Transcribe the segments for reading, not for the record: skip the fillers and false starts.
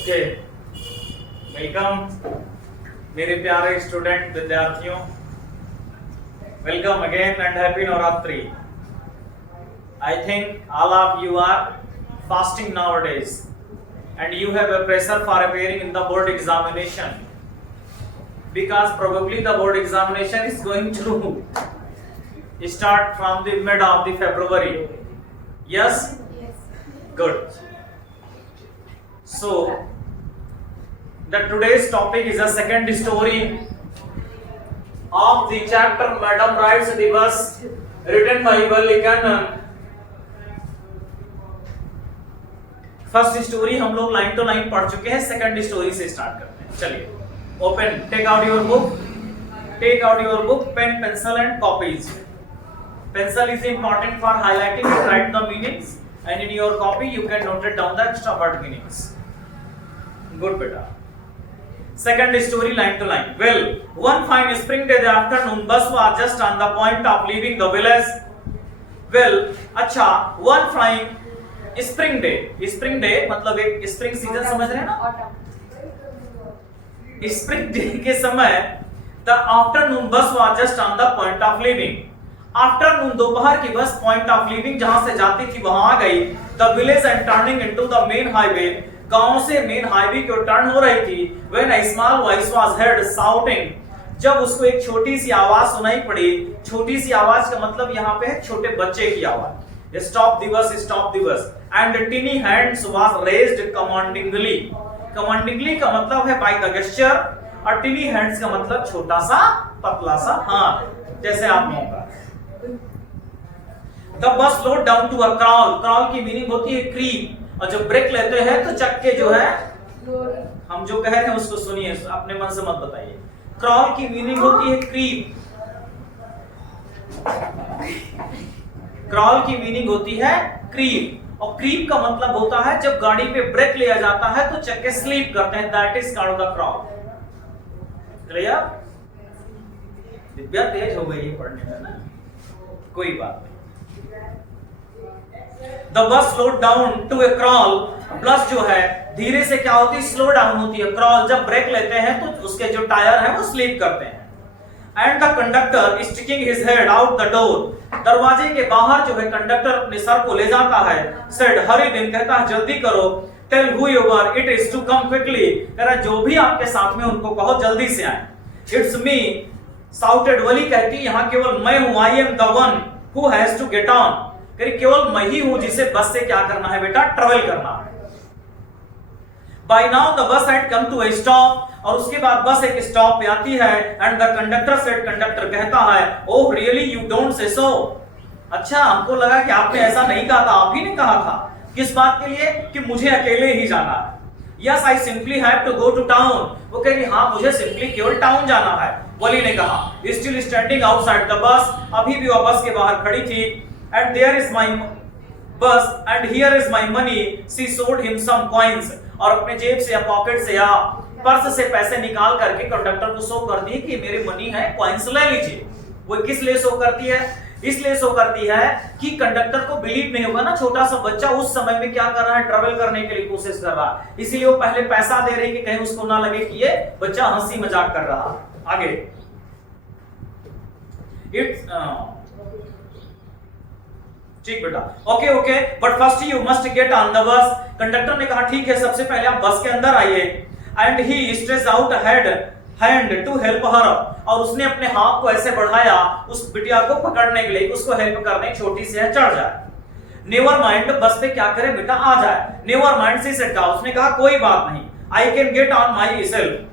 Okay, welcome मेरे प्यारे student विद्यार्थियों, welcome again and happy Navratri. I think all of you are fasting nowadays and you have a pressure for appearing in the board examination because probably the board examination is going to start from the mid of the February. Yes? Good. So the today's topic is a second story of the chapter Madam Writes Divas written by Valli Kannan. First story हम लोग line to line पढ़ चुके हैं, second story से start करते हैं। चलिए, open, take out your book, pen, pencil and copies. Pencil is important for highlighting and write the meanings, and in your copy you can note it down the extra word meanings. Good beta. Second story, line to line. Well, one fine spring day the afternoon bus was just on the point of leaving the village. Well, अच्छा, one fine spring day मतलब एक spring season समझ रहे हैं ना? Spring day के समय the afternoon bus was just on the point of leaving. Afternoon दोपहर की बस पॉइंट ऑफ लीविंग जहां से जाती थी वहां आ गई। The village and turning into the main highway, गांव से मेन हाईवे की ओर टर्न हो रही थी। When a small voice was heard shouting, जब उसको एक छोटी सी आवाज सुनाई पड़ी। छोटी सी आवाज का मतलब यहाँ पे है छोटे बच्चे की आवाज। स्टॉप दिवस and tiny hands was raised commandingly. Commandingly का मतलब है बाय द गेस्चर और टिनी हैंड्स का मतलब छोटा सा पतला सा हाथ, जैसे आप लोगों का। The bus slowed down to a crawl. Crawl की मीनिंग होती है क्रीप, और जब ब्रेक लेते हैं तो चक्के जो है, हम जो कह रहे हैं उसको सुनिए, अपने मन से मत बताइए। क्रॉल की मीनिंग होती है क्रीप। क्रॉल की मीनिंग होती है क्रीप, और क्रीप का मतलब होता है जब गाड़ी पे ब्रेक लिया जाता है तो चक्के स्लीप करते हैं। That is called the crawl. Clear? Divya तेज हो गई है पढ़ने में ना, कोई बात नहीं। The bus slowed down to a crawl. बस जो है धीरे से क्या होती है, स्लो डाउन होती है। क्रॉल जब ब्रेक लेते हैं तो उसके जो टायर है वो स्लीप करते हैं। And the conductor sticking his head out the door, दरवाजे के बाहर जो है कंडक्टर अपने सर को ले जाता है। सेड हरी दिन, कहता है जल्दी करो। Tell however it is to come quickly, कह रहा जो भी आपके साथ में उनको कहो जल्दी से आए। इट्स मी साउटेड वली, कहती यहाँ केवल मैं हूं। I am the one who has to get on, केवल मैं ही हूं जिसे बस से क्या करना है बेटा, ट्रेवल करना है। By now the bus had come to a stop, और उसके बाद बस एक स्टॉप पे आती है। And the conductor said, conductor कहता है oh really you don't say सो, अच्छा हमको लगा कि आपने ऐसा नहीं कहा था, आप ही ने कहा था। किस बात के लिए? कि मुझे अकेले ही जाना है। Yes I simply have to go to town, वो कह रही हाँ मुझे सिंपली केवल टाउन जाना है। वली ने कहा still standing outside the bus, अभी भी वह बस के बाहर खड़ी थी। And there is my bus and here is my money. She showed him some coins, और अपने जेब से या पॉकेट से या पर्स से पैसे निकाल करके कंडक्टर को शो कर दिए कि मेरे मनी है, कॉइंस ले लीजिए। वो किस लिए शो करती है? इसलिए शो करती है कि कंडक्टर को बिलीव नहीं होगा ना, छोटा सा बच्चा उस समय में क्या कर रहा है, ट्रेवल करने के लिए कोशिश कर रहा है। इसीलिए वो पहले पैसा दे रही कि कहीं उसको ना लगे कि ये बच्चा हंसी मजाक कर रहा है। आगे ठीक बेटा, okay but first you must get on the bus. Conductor ने कहा ठीक है, सबसे पहले आप बस के अंदर आइए। And he stretch out hand to help her, और उसने अपने हाथ को ऐसे बढ़ाया उस बिटिया को पकड़ने के लिए, उसको हेल्प करने, छोटी सी है चढ़ जाए। नेवर माइंड, बस पे क्या करे बेटा, आ जाए। नेवर माइंड सी सेड, उसने कहा कोई बात नहीं। I can get on my self,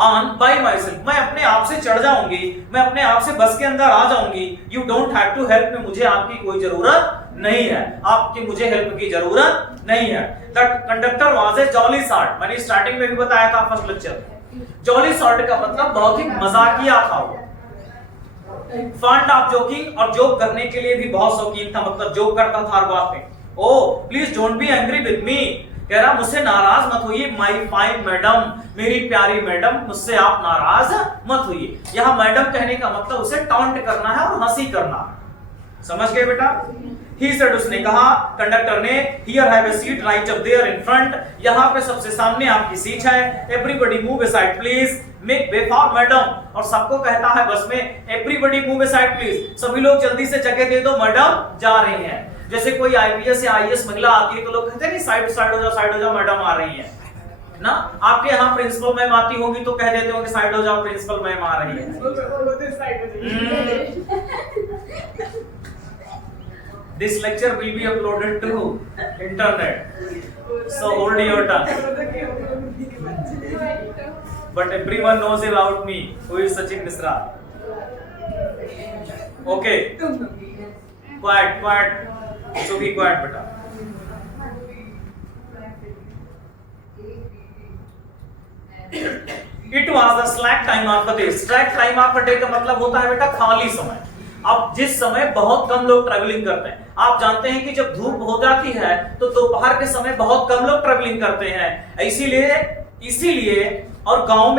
on by my self, मैं अपने आप से चढ़ जाऊंगी, मैं अपने आप से बस के अंदर आ जाऊंगी। You don't have to help me, मुझे आपकी कोई जरूरत नहीं है, आपकी मुझे हेल्प की जरूरत नहीं है। The conductor was a jolly sort, मैंने स्टार्टिंग में भी बताया था फर्स्ट लेक्चर। जॉली सॉर्ट का मतलब बहुत ही मजाकिया था वो। फंड ऑफ जोकिंग, और जोक करने के लिए भी बहुत शौकीन था, मतलब जोक करता था हर बात में। Oh please don't be angry with me, कह रहा मुझसे नाराज मत होइए। माय फाइन मैडम, मेरी प्यारी मैडम, मुझसे आप नाराज मत होइए। यहाँ मैडम कहने का मतलब उसे टॉन्ट करना है और हंसी करना है। समझ गए बेटा? He said, उसने कहा, कंडक्टर ने, here have a seat right up there in front, यहाँ पे सबसे सामने आपकी सीट है, everybody move aside please, make way for madam, और सबको कहता है बस में, everybody move aside please, सभी लोग जल्दी से जगह दे दो, मैडम जा रही हैं। जैसे कोई आईपीएस या आईएएस महिला आती है तो लोग कहते हैं नहीं साइड हो जाओ मैडम आ रही है ना। आपके यहाँ प्रिंसिपल मैम आती होगी तो कह देते हो कि साइड हो जाओ प्रिंसिपल मैम आ रही है। This lecture will be uploaded to internet, so hold your tongue. But everyone knows about me, who is Sachin Misra. Okay, quiet, so be quiet beta. It was the slack time of the day. Slack time of the day का मतलब होता है बेटा खाली समय। अब जिस समय बहुत कम लोग ट्रैवलिंग करते हैं, आप जानते हैं कि जब धूप हो जाती है तो दोपहर के समय बहुत कम लोग ट्रैवलिंग करते हैं, इसीलिए और गांव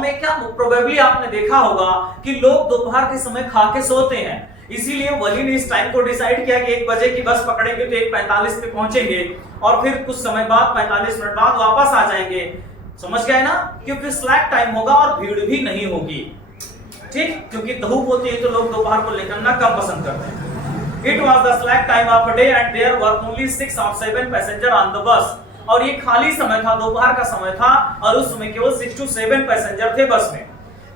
में क्या प्रोबेबली आपने देखा होगा कि लोग दोपहर के समय खा के सोते हैं। इसीलिए वली ने इस टाइम को डिसाइड किया कि 1 बजे की बस पकड़ेंगे तो 1:45 पे पहुंचेंगे और फिर कुछ समय बाद 45 मिनट बाद वापस आ जाएंगे। समझ गए ना, क्योंकि स्लैक टाइम होगा और भीड़ भी नहीं होगी, ठीक, क्योंकि धूप होती है तो लोग दोपहर को निकलना कम पसंद करते हैं। It was the slack time of a day and there were only 6 or 7 passengers on the bus. और ये खाली समय था, दोपहर का समय था और उस समय केवल 6 to 7 पैसेंजर थे बस में।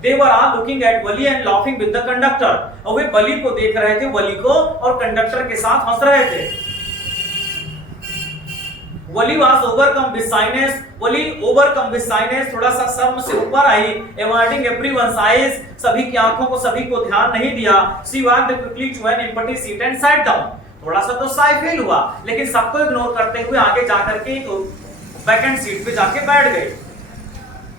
They were all looking at Wali and laughing with the conductor. और वे वली को देख रहे थे, वली को, और कंडक्टर के साथ हंस रहे थे। वली was overcome with shyness. Wali overcome with shyness, थोड़ा सा शर्म से ऊपर आई, avoiding everyone's eyes, सभी की आंखों को, सभी को ध्यान नहीं दिया। She walked quickly to an empty seat and sat down. थोड़ा सा तो शाय फील हुआ, लेकिन सबको इग्नोर करते हुए आगे जाकर के वैकेंट सीट पे जाके बैठ गई।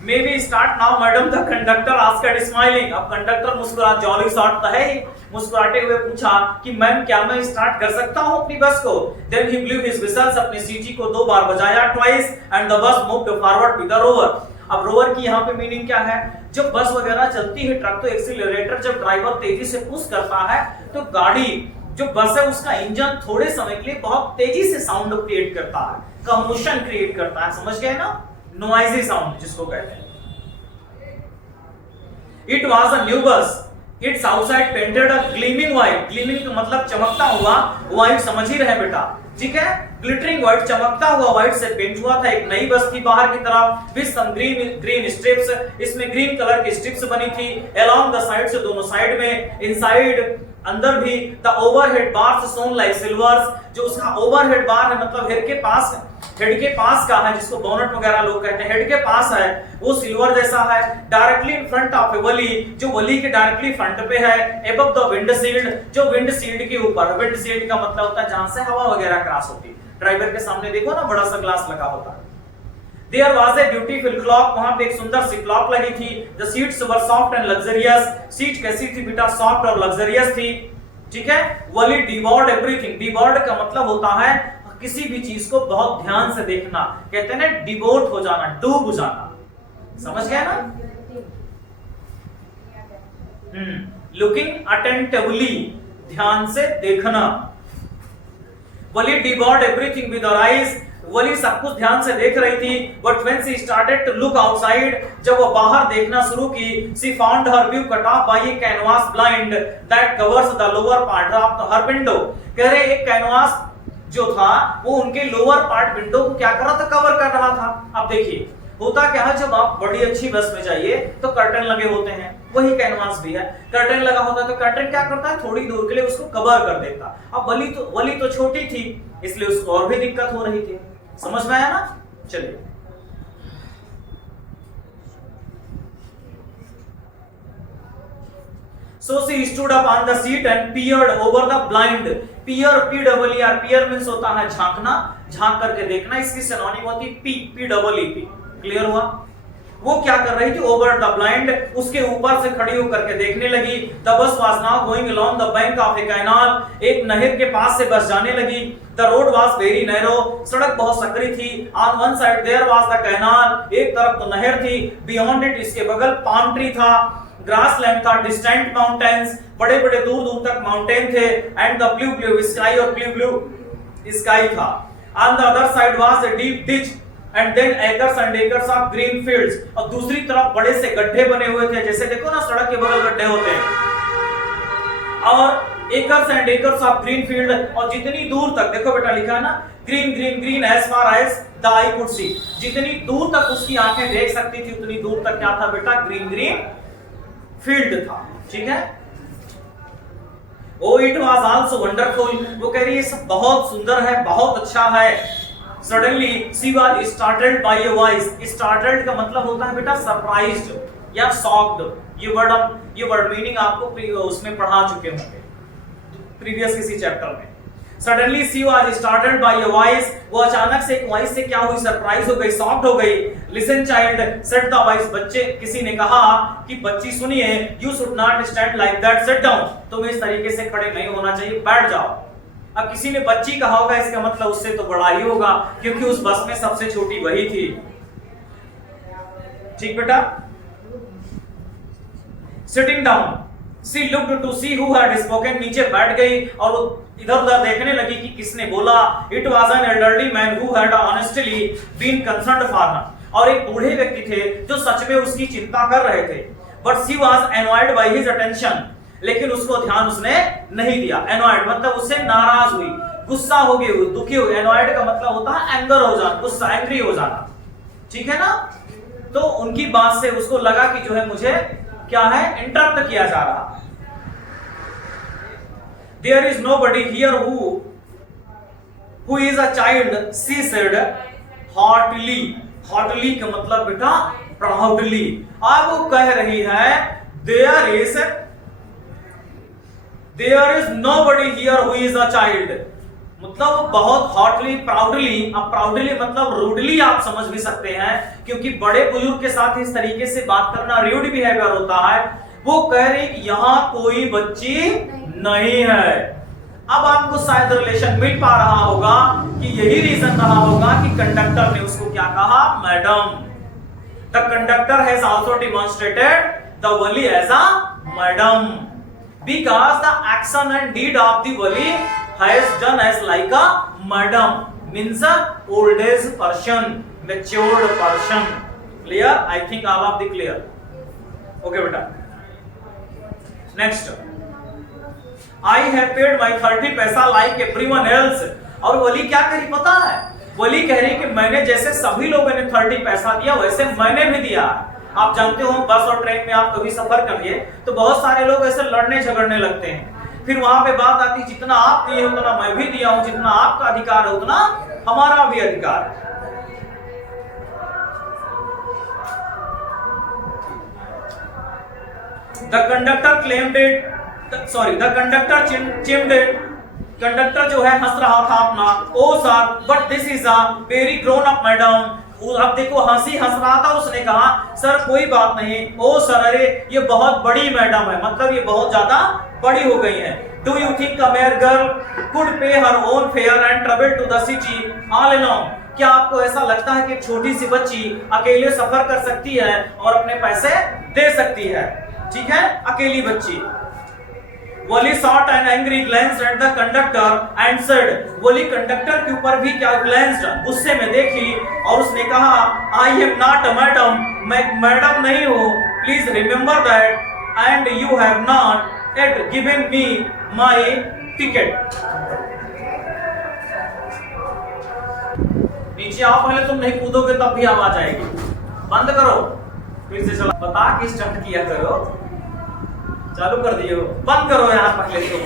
May we start now, madam? The conductor asked, smiling. अब कंडक्टर मुस्कुरा, जॉली शॉट तो है ही, मुस्कुराते हुए पूछा कि मैम क्या मैं स्टार्ट कर सकता हूँ अपनी बस को? Then he blew his whistles, अपने सीटी को 2 बार बजाया, twice, and the bus moved forward with the rover. अब रोवर की यहाँ पे मीनिंग क्या है? जब बस वगैरह चलती है, ट्रक तो एक्सीलरेटर जब ड्राइवर तेजी से पुश करता है तो गाड़ी जो बस है उसका इंजन थोड़े समय के लिए बहुत तेजी से साउंड क्रिएट करता है, कम्बशन क्रिएट करता है। समझ गए ना, नॉइजी साउंड जिसको कहते हैं। It was a new bus. Its outside painted a gleaming white. Gleaming का मतलब चमकता हुआ, white समझ ही रहे बेटा, ठीक है? Glittering white, चमकता हुआ white से पेंट हुआ था। एक नई बस थी बाहर की तरफ, with some green strips. इसमें ग्रीन कलर की स्ट्रिप्स बनी थी along the sides, से दोनों साइड में, inside अंदर भी। The overhead bars shone like silvers. जो उसका overhead bar है मतलब हेड के पास का है, जिसको बोनट वगैरह लोग कहते हैं, हेड के पास है, वो सिल्वर जैसा है। डायरेक्टली इन फ्रंट ऑफ वली, जो वली के डायरेक्टली फ्रंट पे है। एबव द विंडशील्ड, जो विंडशील्ड के ऊपर, विंडशील्ड का मतलब होता है जहां से हवा वगैरह क्रॉस होती है। ड्राइवर के सामने देखो ना बड़ा सा ग्लास लगा होता है। There was a beautiful clock, वहां पे एक सुंदर सी क्लॉक लगी थी। The seats were soft and luxurious. Seat कैसी थी बेटा? सॉफ्ट और लग्जरियस थी, ठीक है। वली devoured everything. devoured का मतलब होता है किसी भी चीज को बहुत ध्यान से देखना, कहते हैं ना डिवोट हो जाना, डूब जाना। समझ गया ना? लुकिंग अटेंटिवली, ध्यान से देखना। वली devoured everything with her eyes. वली सब कुछ ध्यान से देख रही थी। But when she started to look outside, जब वो बाहर देखना शुरू की, she found her view cut off by a canvas blind that covers the lower part of her window. कह रहे एक कैनवास जो था वो उनके लोअर पार्ट विंडो को क्या कर रहा था? कवर कर रहा था। अब देखिए होता क्या है, जब आप बड़ी अच्छी बस में जाइए तो कर्टन लगे होते हैं, वही कैनवास भी है, कर्टन लगा होता है तो कर्टन क्या करता है? थोड़ी दूर के लिए उसको कवर कर देता। अब वली तो छोटी थी, इसलिए उसको और भी दिक्कत हो रही थी। समझ में आया ना? चलिए So she stood up on the seat and peered over the blind. Peer, P-E-E-R, peer means होता है झांकना, झांक करके देखना। इसकी सिनोनिम होती P-E-E-P। क्लियर हुआ? वो क्या कर रही थी? Over the blind, उसके ऊपर से खड़ी होकर के देखने लगी। The bus was now going along the bank of a canal. एक नहर के पास से बस जाने लगी। The road was very narrow. सड़क बहुत सकरी थी। On one side there was the canal. एक तरफ तो नहर थी। Beyond it, इसके बगल palm tree था। ग्रासलैंड था, डिस्टेंट माउंटेन्स, बड़े बड़े दूर दूर तक माउंटेन थे, and the blue blue sky, और ब्लू ब्लू स्काई था। On the other side was a deep ditch and then acres and acres of green fields, और दूसरी तरफ बड़े से गड्ढे बने हुए थे, जैसे देखो ना सड़क के बगल गड्ढे होते हैं, और acres and acres of green field, और जितनी दूर तक देखो बेटा लिखा है ना, green green green as far as the eye could see, जितनी दूर तक उसकी आंखें देख सकती थी उतनी दूर तक क्या था बेटा, ग्रीन ग्रीन फील्ड था। ठीक है, ओ इट वाज आल्सो वंडरफुल, वो कह रही है सब बहुत सुंदर है, बहुत अच्छा है। Suddenly she was startled by a voice, startled का मतलब होता है बेटा सरप्राइज्ड या शॉक्ड। ये वर्ड मीनिंग आपको उसमें पढ़ा चुके होंगे प्रीवियस किसी चैप्टर में। Suddenly she was startled by a voice, वो अचानक से एक वॉइस से क्या हुई, सरप्राइज हो गई, शॉक्ड हो गई। Listen child said the voice, बच्चे किसी ने कहा कि बच्ची सुनिए, you should not stand like that, sit down, तुम्हें इस तरीके से खड़े नहीं होना चाहिए, बैठ जाओ। अब किसी ने बच्ची कहा होगा, इसका मतलब उससे तो बड़ा ही होगा, क्योंकि उस बस में सबसे छोटी वही थी। ठीक बेटा, sitting down, she looked to see who had spoken, नीचे बैठ गई और इधर उधर देखने लगी कि किसने बोला। It was an elderly man who had honestly been concerned for her, और एक बूढ़े व्यक्ति थे जो सच में उसकी चिंता कर रहे थे। But she was annoyed by his attention, लेकिन उसको ध्यान उसने नहीं दिया। एनॉयड मतलब उससे नाराज हुई, गुस्सा हो गई, दुखी हुई। एनॉयड का मतलब होता है एंगर हो जाना, गुस्सा, एंग्री हो जाना। ठीक है ना, तो उनकी बात से उसको लगा कि जो है मुझे क्या है, इंटरप्ट किया जा रहा। There is nobody here who is a child, she said heartily. Heartily का मतलब बेटा proudly। अब वो कह रही है there is nobody here who is a child, मतलब बहुत hotly, proudly। अब proudly मतलब rudely आप समझ भी सकते हैं, क्योंकि बड़े बुजुर्ग के साथ इस तरीके से बात करना rude बिहेवियर होता है। वो कह रही कि यहाँ कोई बच्ची नहीं है। अब आपको शायद रिलेशन मिल पा रहा होगा कि यही रीजन रहा होगा कि कंडक्टर ने उसको क्या कहा, madam. The conductor has also demonstrated the Valli as a madam, because the action and deed of the Valli has done as like a madam, means old age person, matured person. Clear? I think all of the clear. Okay बेटा, next, I have paid my 30 पैसा like everyone else। और वली क्या करी पता है, वली कह रही कि मैंने जैसे सभी लोगों ने 30 पैसा दिया वैसे मैंने भी दिया। आप जानते हो बस और ट्रेन में आप कभी सफर करिए तो बहुत सारे लोग ऐसे लड़ने झगड़ने लगते हैं, फिर वहां पे बात आती है जितना आप दिए उतना मैं भी दिया हूं, जितना आपका अधिकार है उतना हमारा भी अधिकार है। The conductor claimed it, the conductor chimed it, conductor जो है हंस रहा था अपना, oh sir but this is a very grown up madam. अब देखो हंसी हंस रहा था, उसने कहा सर कोई बात नहीं, ओ सर अरे ये बहुत बड़ी मैडम है, मतलब ये बहुत ज्यादा बड़ी हो गई है। Do you think a mere girl could pay her own fare and travel to the city all alone, क्या आपको ऐसा लगता है कि छोटी सी बच्ची अकेले सफर कर सकती है और अपने पैसे दे सकती है? ठीक है, अकेली बच्ची। Valli shot an angry glance at the conductor and said, Valli conductor के ऊपर भी क्या ग्लैंस्ड, गुस्से में देखी और उसने कहा आई एम नॉट अ मैडम, मैं मैडम नहीं हूं, please remember that and you have not at given me my ticket. नीचे आओ, पहले तुम नहीं कूदोगे तब भी आवाज आएगी। बंद करो, फिर से चला, बता कि स्टंट किया करो, चालू कर दियो, बंद करो यहाँ पहले तो।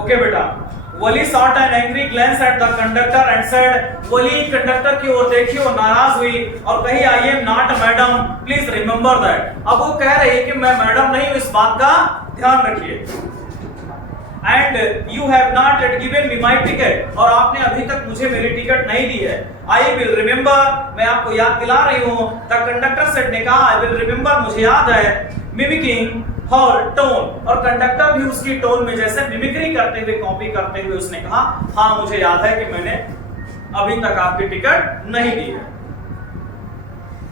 ओके बेटा, Valli shot an angry glance at the conductor and said, Valli conductor की ओर देखी और नाराज हुई और कही I am not a madam, please remember that. अब वो कह रही है कि मैं मैडम नहीं हूं, इस बात का ध्यान रखिए। And you have not at given me my ticket, और आपने अभी तक मुझे मेरी टिकट नहीं दी है। आई विल रिमेंबर, मैं आपको याद दिला रही हूं। द कंडक्टर सेड ने कहा आई विल रिमेंबर, मुझे याद है। मिमिकिंग हर टोन, और कंडक्टर भी उसकी टोन में जैसे मिमिक्री करते हुए, कॉपी करते हुए उसने कहा हाँ मुझे याद है कि मैंने अभी तक आपकी टिकट नहीं दी है।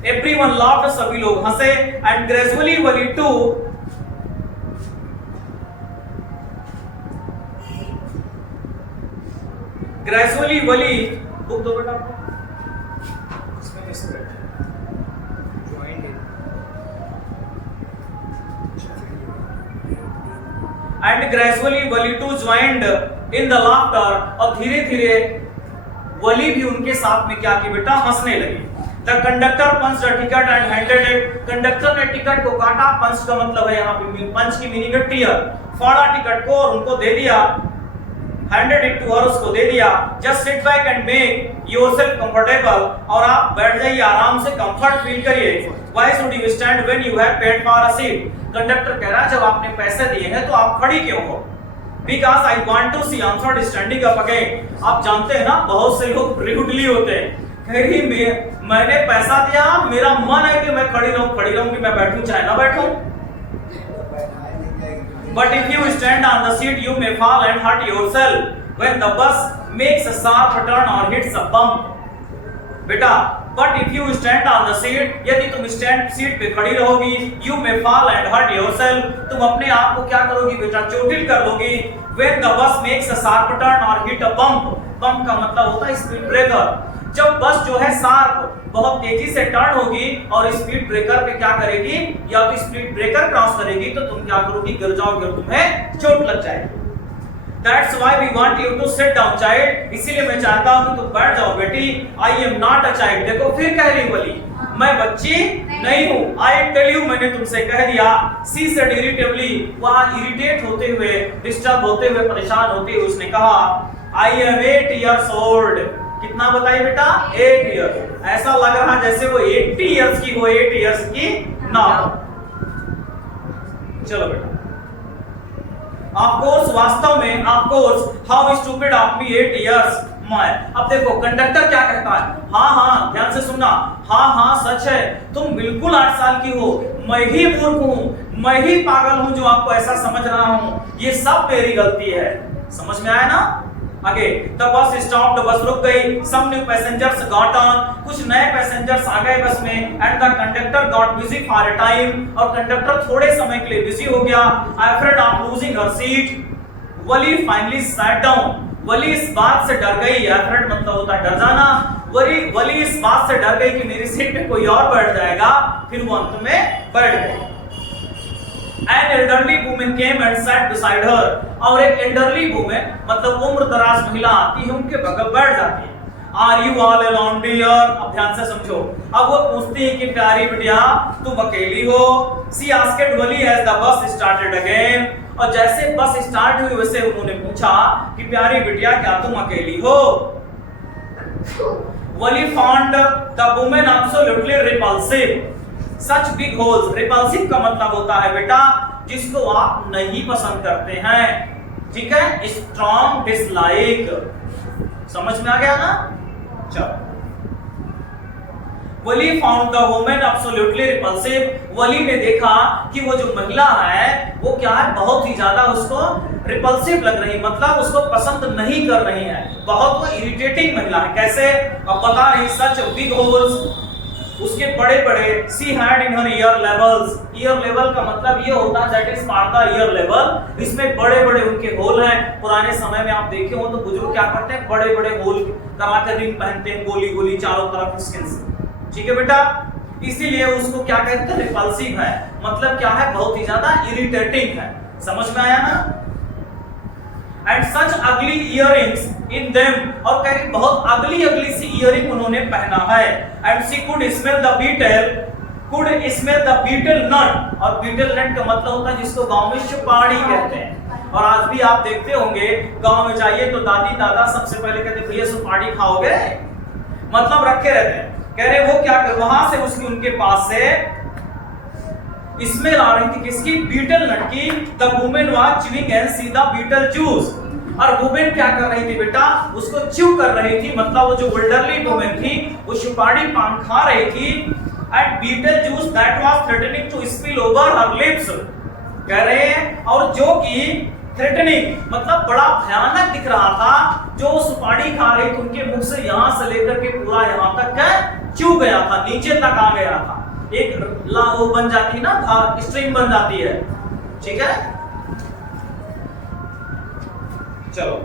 Everyone laughed, सभी लोग हंसे, and gradually Wali too book दो बेटा इसमें and gradually Wali too joined in the laughter, और धीरे धीरे वली भी उनके साथ में क्या की बेटा हंसने लगी। The conductor punched a ticket and handed it, conductor ने टिकट को काटा, पंच का मतलब है यहाँ पे पंच की मीनिंग है टीयर, फाड़ा टिकट को और उनको दे दिया, handed it to her, उसको दे दिया। Just sit back and make yourself comfortable, और आप बैठ जाइए आराम से कंफर्ट फील करिए। Why should you stand when you have paid for a seat? Conductor कह रहा है जब आपने पैसे दिए हैं तो आप खड़ी क्यों हो? Because I want to see answered standing up again. आप जानते हैं ना बहुत से लोग रूडली होते हैं, कह रही मैंने पैसा दिया, मेरा मन है कि मैं खड़ी रहूं कि मैं बैठूं चाहे ना बैठूं। But if you stand on the seat, you may fall and hurt yourself when the bus makes a sharp turn or hits a bump. बेटा, but if you stand on the seat, यदि तुम stand seat पे खड़ी रहोगी, you may fall and hurt yourself, तुम अपने आप को क्या करोगी बेटा, चोटिल कर लोगी। When the bus makes a sharp turn or hit a bump, bump का मतलब होता है स्पीड ब्रेकर। जब बस जो है शार्प बहुत तेजी से टर्न होगी और स्पीड ब्रेकर पे क्या करेगी, या तो स्पीड ब्रेकर क्रॉस करेगी तो तुम क्या करोगी, गिर जाओगे, तुम्हें चोट लग जाएगी। That's why we want you to sit down, child. इसीलिए मैं चाहता हूँ कि तुम बैठ जाओ बेटी। I am not a child. देखो फिर कह रही वली, मैं बच्ची नहीं हूँ। I tell you, मैंने तुमसे कह दिया। She said irritably, वहाँ इरिटेट होते हुए, डिस्टर्ब होते हुए, परेशान होते हुए उसने कहा, I am 8 years old. कितना बताइए बेटा, 8 years। ऐसा लग रहा जैसे वो 80 years की हो, 8 years की ना हो। चलो बेटा, ऑफ कोर्स, वास्तव में of course, how stupid of me 8 years मैं। अब देखो कंडक्टर क्या कहता है, हाँ ध्यान से सुनना, हाँ सच है, तुम बिल्कुल 8 साल की हो, मैं ही मूर्ख हूँ, मैं ही पागल हूँ जो आपको ऐसा समझ रहा हूँ, ये सब मेरी गलती है। समझ में आया ना? आगे, the bus stopped, बस रुक गई। Some new passengers got on, कुछ नए पैसेंजर्स आ गए बस में। And the conductor got busy for a time, और कंडक्टर थोड़े समय के लिए बिजी हो गया। Afraid of losing her seat, Wali finally sat down। वली इस बात से डर गई, afraid मतलब होता है डर जाना। वली इस बात से डर गई कि मेरी सीट पे कोई और बैठ जाएगा, फिर वो अंत में बैठ गई। An elderly woman came and sat beside her, और एक elderly woman मतलब उम्र दराज महिला आती है, उनके बगल बैठ जाती है। Are you all alone dear? अब ध्यान से समझो। अब वो पूछती है कि प्यारी बिटिया तुम अकेली हो? She asked Wali as the bus started again, और जैसे बस स्टार्ट हुई वैसे उन्होंने पूछा कि प्यारी बिटिया क्या तुम अकेली हो? Wali found the woman absolutely repulsive. Such big holes, repulsive का मतलब होता है बेटा जिसको आप नहीं पसंद करते हैं, ठीक है? Strong dislike, समझ में आ गया ना? चलो, वली found the woman absolutely repulsive, वली ने देखा कि वो जो महिला है वो क्या है, बहुत ही ज्यादा उसको रिपल्सिव लग रही, मतलब उसको पसंद नहीं कर रही है, बहुत वो इरिटेटिंग महिला है। कैसे? अब बता रही, सच बिग होल्स, उसके बड़े बड़े, she had in her year levels, year level का मतलब ये होता है that is for the year level, इसमें बड़े बड़े उनके होल हैं। पुराने समय में आप देखे हो तो बुजुर्ग क्या करते हैं, बड़े बड़े होल करा के रिंग पहनते हैं, गोली गोली चारों तरफ स्किन से, ठीक है बेटा? इसीलिए उसको क्या कहते हैं, रिपल्सिव है, मतलब क्या है, बहुत ही ज्यादा इरिटेटिंग है। समझ में आया ना? And such ugly earrings in them, और कह रही बहुत अगली सी इयरिंग उन्होंने पहना है। And she could smell the betel nut, और betel nut का मतलब होता है जिसको गांव में सुपारी कहते हैं। और आज भी आप देखते होंगे गांव में जाइए तो दादी दादा सबसे पहले कहते भैया सुपारी खाओगे, मतलब रखे रहते हैं। कह रहे वो क्या कर, वहां से उसकी उनके पास से स्मेल आ रही थी, किसकी? बीटल नट की। The women was chewing and see the betel juice, और वुमेन क्या कर रही थी बेटा, उसको च्यू कर रही थी, मतलब वो जो एल्डरली वुमेन थी वो सुपारी पान खा रही थी। And betel juice that was threatening to spill over her lips, कह रहे हैं, और जो कि थ्रेटनिंग मतलब बड़ा भयानक दिख रहा था, जो सुपारी खा रही थी उनके मुंह से यहां से लेकर के पूरा यहां तक चू गया था, नीचे तक आ गया था, एक वो बन जाती ना था, स्ट्रिंग बन जाती है, ठीक है। चलो,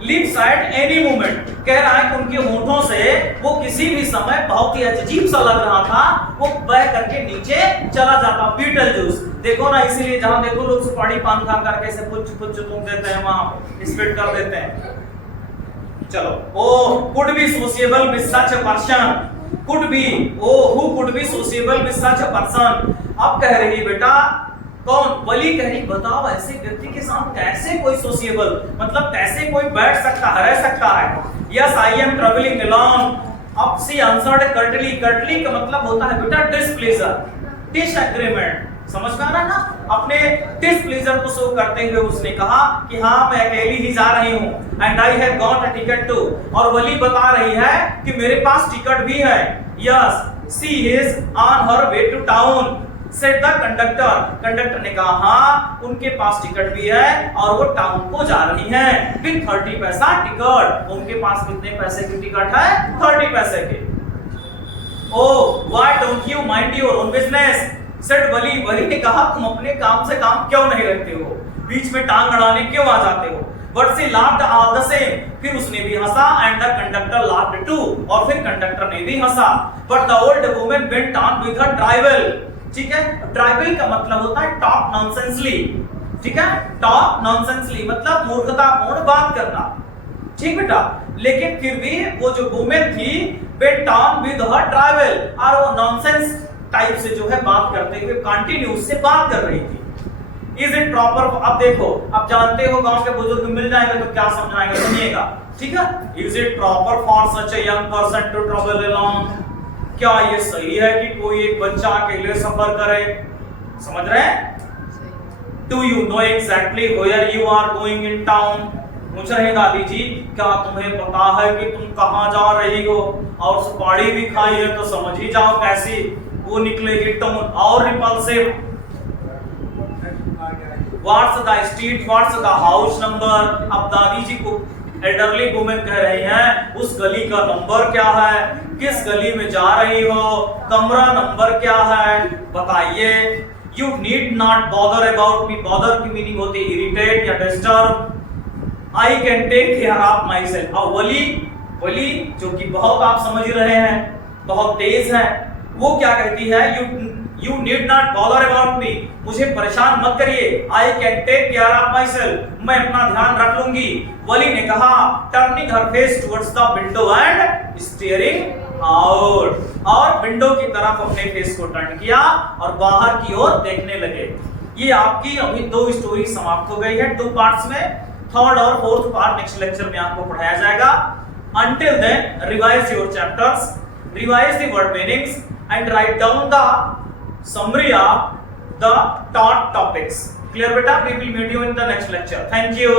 लिप्स एट एनी मोमेंट, कह रहा है कि उनके होठों से वो किसी भी समय बहुत ही अजीब सा लग रहा था, वो बह करके नीचे चला जाता। बीटल जूस देखो ना, इसीलिए जहां देखो लोग सुपारी पान खा करके ऐसे पुच पुच तुम देते हैं, वहां स्पिट कर देते हैं। चलो, oh could be sociable with such a person, could be, oh who could be sociable with such a person. अब कह रही बेटा कौन, वली कह रही बताओ ऐसे व्यक्ति के साथ कैसे कोई सोशिएबल, मतलब कैसे कोई बैठ सकता है, रह सकता है। Yes I am travelling along. अब सी आंसर्ड कर्टली, कर्टली का मतलब होता है बेटा डिसप्लेजर, डिसएग्रीमेंट, समझ में आ रहा है ना। अपने डिसप्लेजर को शो करते हुए उसने कहा कि हाँ मैं अकेली ही जा रही हूँ, and I have got a ticket too, और वली बता रही है कि मेरे पास टिकट भी है। Yes she is on her way to town, said the conductor, conductor ने कहा हाँ उनके पास टिकट भी है और वो टाउन को जा रही हैं विद 30 पैसा टिकट। उनके पास कितने पैसे की टिकट है? 30 पैसे की। Oh why don't you mind your own business, said Valli, Valli ने कहा तुम अपने काम से काम क्यों नहीं रखते हो, बीच में टांग अड़ाने क्यों आ जाते हो। But she laughed all the same, फिर उसने भी हंसा, and the conductor laughed too, और फिर कंडक्टर ने भी हंसा। But the old woman went on with her tribal, ठीक है। ट्राइबल का मतलब होता है टॉक नॉनसेंसली, ठीक है, टॉक नॉनसेंसली मतलब मूर्खतापूर्ण बात करना, ठीक बेटा। लेकिन फिर भी वो जो वुमेन थी went on with her tribal, और वो नॉनसेंस टाइप से जो है बात करते हुए कंटिन्यूस से बात कर रही थी। इज इट प्रॉपर, अब देखो, अब जानते हो गांव के बुजुर्ग मिल जाएंगे तो क्या समझाएंगे, सुनिएगा, ठीक है। Is it proper for such a young person to travel along, क्या ये सही है कि कोई एक बच्चा अकेले सफर करे, समझ रहे हैं। Do you know exactly where you are going in town, पूछ रहे दादी जी क्या तुम्हें पता है कि तुम कहां जा रही हो, और सुपारी भी खाई है तो समझ ही जाओ कैसी वो निकलेगी टोन और repulsive. What's the street, what's the house number, अब दादी जी को एल्डरली वुमेन कह रही हैं उस गली का नंबर क्या है, किस गली में जा रही हो, कमरा नंबर क्या है बताइए। You need not bother about me, bother की मीनिंग होती है इरिटेट या disturb. I can take care of myself. और वली, वली जो कि बहुत आप समझ रहे हैं बहुत तेज है, वो क्या कहती है, you need not bother about me, मुझे परेशान मत करिए। I can take care of myself, मैं अपना ध्यान रख लूंगी। वली ने कहा turning her face towards the window and steering out, और विंडो की तरफ अपने फेस को टर्न किया और बाहर की ओर देखने लगे। ये आपकी अभी 2 स्टोरी समाप्त हो गई है 2 पार्ट्स में। थर्ड और फोर्थ पार्ट नेक्स्ट लेक्चर में आपको पढ़ाया जाएगा। Until then, revise your chapters, revise the word meanings, and write down the summary of the taught topics. Clear beta? We will meet you in the next lecture. Thank you.